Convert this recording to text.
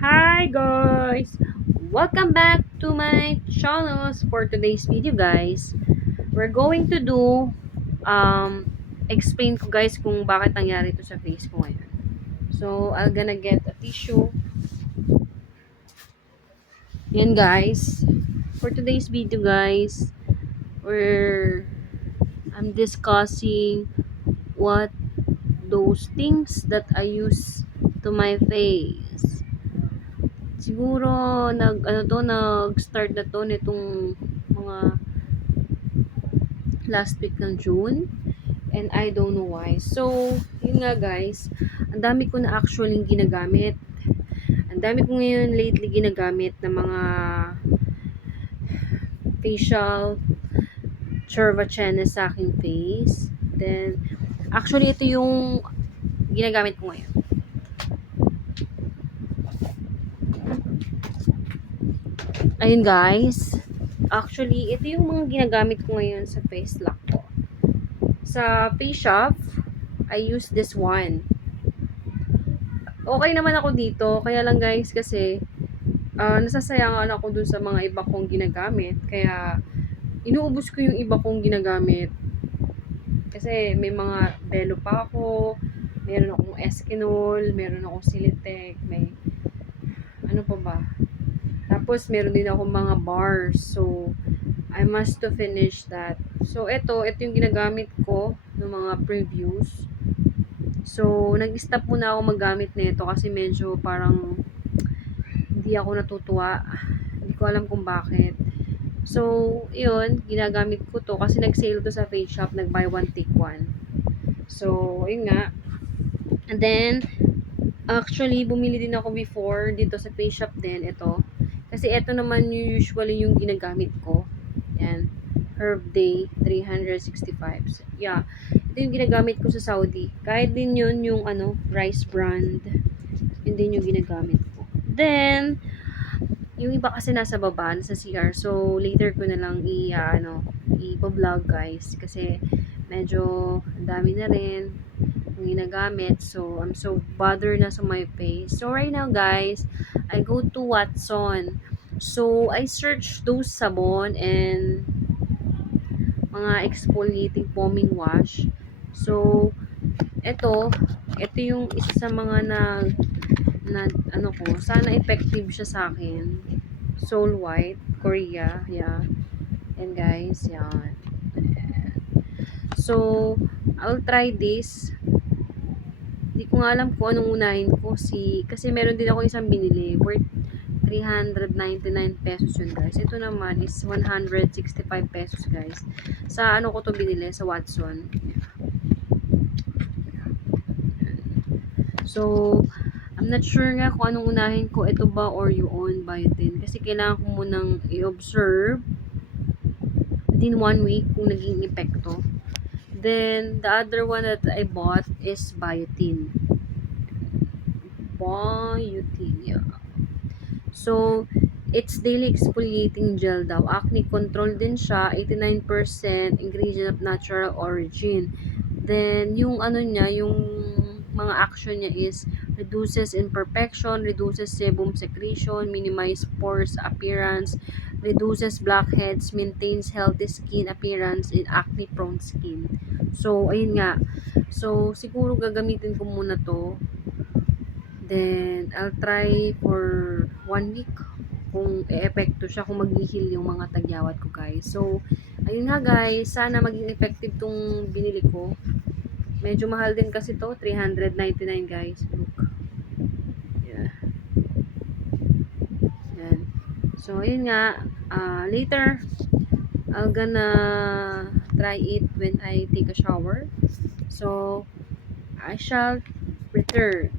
Hi guys! Welcome back to my channels for today's video guys. We're going to do explain ko guys kung bakit nangyari to sa face ko ngayon. So, I'm gonna get a tissue. Yan guys. For today's video guys, we're I'm discussing what those things that I use to my face. Siguro nag-start na to nitong mga last week ng June and I don't know why. So, yun nga guys, ang dami ko na actually ginagamit. Ang dami ko ngayon lately ginagamit na mga facial Cervachene sa aking face. Then, actually ito yung ginagamit ko ngayon. Ayun guys, actually ito yung mga ginagamit ko ngayon sa face lock ko. Sa Face Shop, I use this one. Okay naman ako dito, kaya lang guys kasi nasasayangan ako dun sa mga iba kong ginagamit. Kaya inuubos ko yung iba kong ginagamit. Kasi may mga Belo pa ako, meron akong Eskinol, meron akong Silitec, may ano pa ba. Tapos meron din akong mga bars. So I must to finish that. So ito yung ginagamit ko ng mga previews. So, nag-stop muna ako maggamit nito kasi medyo parang hindi ako natutuwa. Hindi ko alam kung bakit. So, yun, ginagamit ko to kasi nag-sale to sa Face Shop, nag-buy one take one. So, yun nga. And then, actually, bumili din ako before dito sa Face Shop din, ito. Kasi ito naman usually yung ginagamit ko. Yan. Herb Day 365. So, yeah. Ito yung ginagamit ko sa Saudi. Kahit din yun yung rice brand. Yun din yung ginagamit ko. Then, yung iba kasi nasa baba, nasa CR. So, later ko na lang i-vlog guys. Kasi, medyo dami na rin yung ginagamit. So, I'm so bothered na sa my face. So, right now guys, I go to Watson. So, I search those sabon and mga exfoliating foaming wash. So, ito yung isa sa mga sana effective siya sa akin. Soul White, Korea, yeah. And guys, yan. So, I'll try this. Hindi ko nga alam kung anong unahin ko. Kasi meron din ako isang binili. Worth 399 pesos yun guys. Ito naman is 165 pesos guys. Sa ano ko to binili? Sa Watson. So, I'm not sure nga kung anong unahin ko. Ito ba or yung biotin. Kasi kailangan ko munang i-observe within 1 week kung naging epekto. Then, the other one that I bought is biotin. Biotin, yeah. So, it's daily exfoliating gel daw. Acne control din siya. 89% ingredient of natural origin. Then, yung yung mga action niya is reduces imperfection, reduces sebum secretion, minimize pores appearance, reduces blackheads, maintains healthy skin appearance in acne-prone skin. So, ayun nga. So, siguro gagamitin ko muna to. Then, I'll try for 1 week kung e-epekto siya, kung mag-heal yung mga tagyawat ko guys. So, ayun nga guys, sana maging effective tong binili ko. Medyo mahal din kasi to, 399 guys. Look. Yeah. Yan. So, ayun nga, later, I'm gonna try it when I take a shower. So, I shall return.